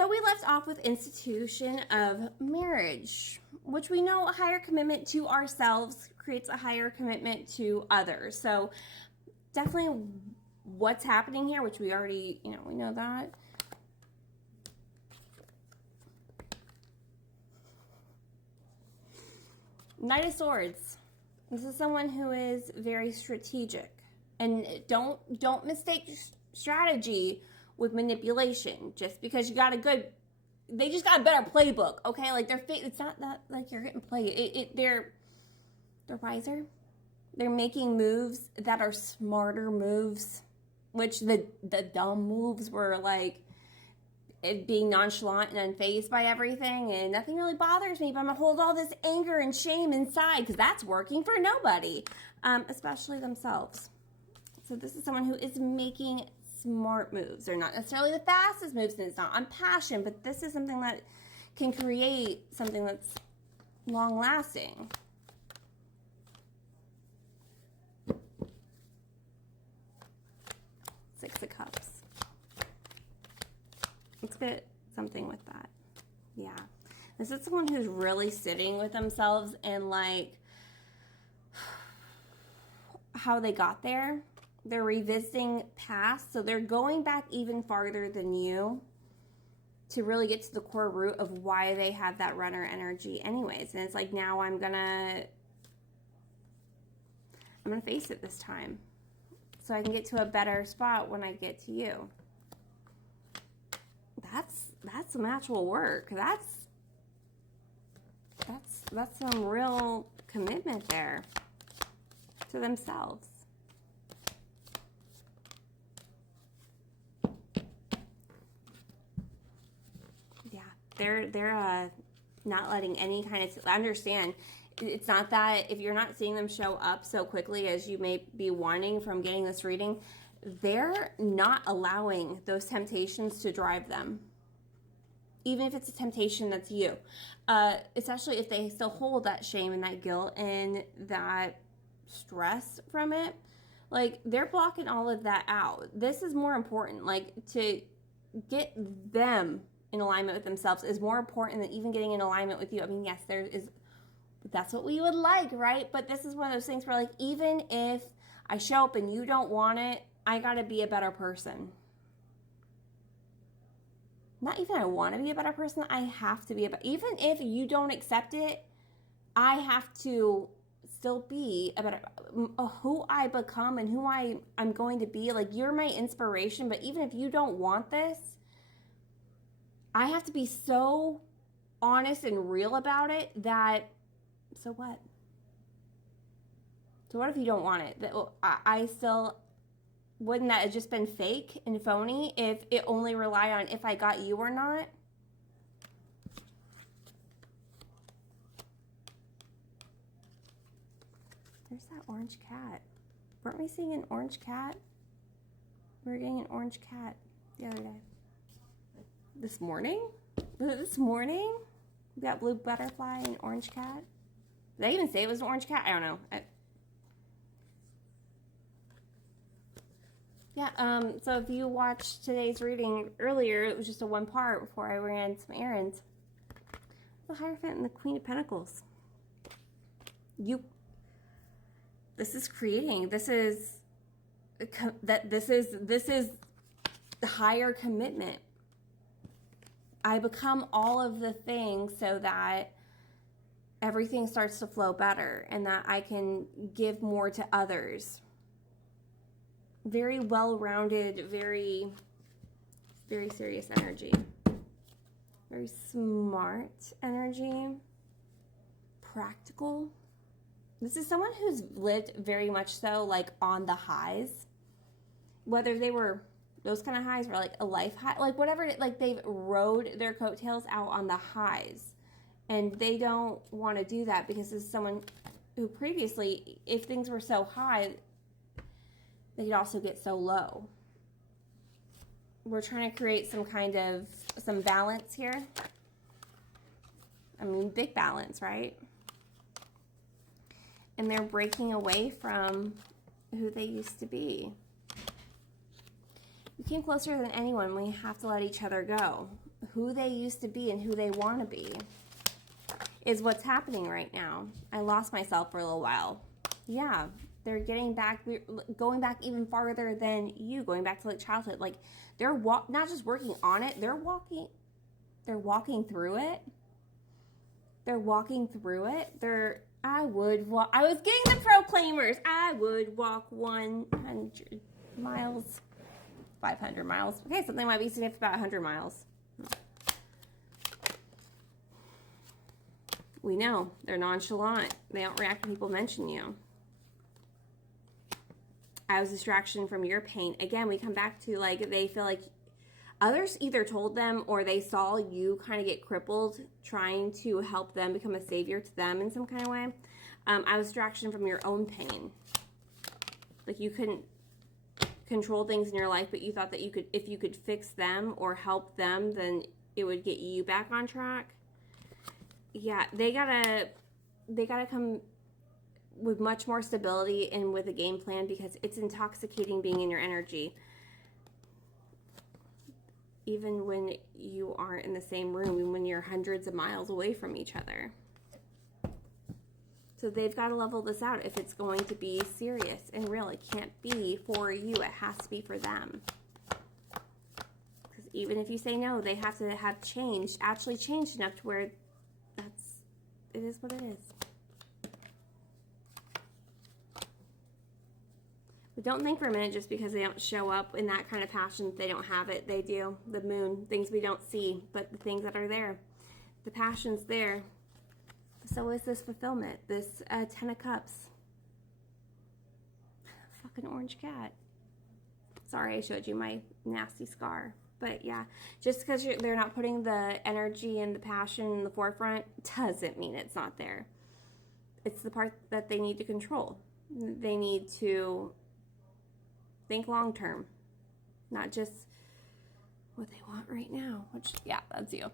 So we left off with institution of marriage, which we know a higher commitment to ourselves creates a higher commitment to others. So definitely what's happening here, which we already, we know that. Knight of Swords. This is someone who is very strategic. And don't mistake strategy with manipulation. Just because you got they just got a better playbook, okay? Like it's not that like you're getting played. They're wiser. They're making moves that are smarter moves, which the dumb moves were like being nonchalant and unfazed by everything, and nothing really bothers me, but I'm gonna hold all this anger and shame inside because that's working for nobody, especially themselves. So this is someone who is making smart moves. They're not necessarily the fastest moves, and it's not on passion, but this is something that can create something that's long-lasting. Six of Cups. Let's get something with that. Yeah. This is someone who's really sitting with themselves and like how they got there. They're revisiting past. So they're going back even farther than you to really get to the core root of why they have that runner energy anyways. And it's like, now I'm gonna face it this time so I can get to a better spot when I get to you. That's some actual work. That's some real commitment there to themselves. Yeah, they're not letting any kind of understand. It's not that if you're not seeing them show up so quickly as you may be wanting from getting this reading, they're not allowing those temptations to drive them. Even if it's a temptation that's you. Especially if they still hold that shame and that guilt and that stress from it. Like, they're blocking all of that out. This is more important. Like, to get them in alignment with themselves is more important than even getting in alignment with you. I mean, yes, that's what we would like, right? But this is one of those things where, like, even if I show up and you don't want it, I gotta be a better person. Not even I want to be a better person, I have to be even if you don't accept it, I have to still be a better, who I become and who I'm going to be. Like, you're my inspiration, but even if you don't want this, I have to be so honest and real about it that, so what? So what if you don't want it? I still... Wouldn't that have just been fake and phony if it only relied on if I got you or not? There's that orange cat. Weren't we seeing an orange cat? We were getting an orange cat the other day. This morning? Was it this morning? We got blue butterfly and orange cat. Did I even say it was an orange cat? I don't know. Yeah, so if you watched today's reading earlier, it was just a one part before I ran some errands. The Hierophant and the Queen of Pentacles. This is the higher commitment. I become all of the things so that everything starts to flow better and that I can give more to others. Very well-rounded, very, very serious energy. Very smart energy. Practical. This is someone who's lived very much so like on the highs. Whether they were those kind of highs or like a life high, like whatever, like they've rode their coattails out on the highs. And they don't want to do that because this is someone who previously, if things were so high, they could also get so low. We're trying to create some balance here. I mean, big balance, right? And they're breaking away from who they used to be. You came closer than anyone. We have to let each other go. who they used to be and who they want to be is what's happening right now. I lost myself for a little while. Yeah, they're getting back, going back even farther than you, going back to like childhood. Like they're not just working on it, they're walking through it. They're walking through it. I was getting the proclaimers. I would walk 100 miles, 500 miles. Okay, something might be significant about 100 miles. We know they're nonchalant. They don't react when people mention you. I was a distraction from your pain. Again, we come back to like they feel like others either told them or they saw you kind of get crippled trying to help them become a savior to them in some kind of way. I was a distraction from your own pain. Like you couldn't control things in your life, but you thought that you could, if you could fix them or help them, then it would get you back on track. Yeah, they gotta come with much more stability and with a game plan, because it's intoxicating being in your energy. Even when you aren't in the same room, and when you're hundreds of miles away from each other. So they've got to level this out if it's going to be serious and real. It can't be for you. It has to be for them. Because even if you say no, they have to have changed, actually changed enough to where it is what it is. But don't think for a minute just because they don't show up in that kind of passion that they don't have it. They do. The moon, things we don't see, but the things that are there. The passion's there. So is this fulfillment, this 10 of Cups. Fucking orange cat. Sorry I showed you my nasty scar. But yeah, just because they're not putting the energy and the passion in the forefront doesn't mean it's not there. It's the part that they need to control. They need to think long term, not just what they want right now, which, yeah, that's you.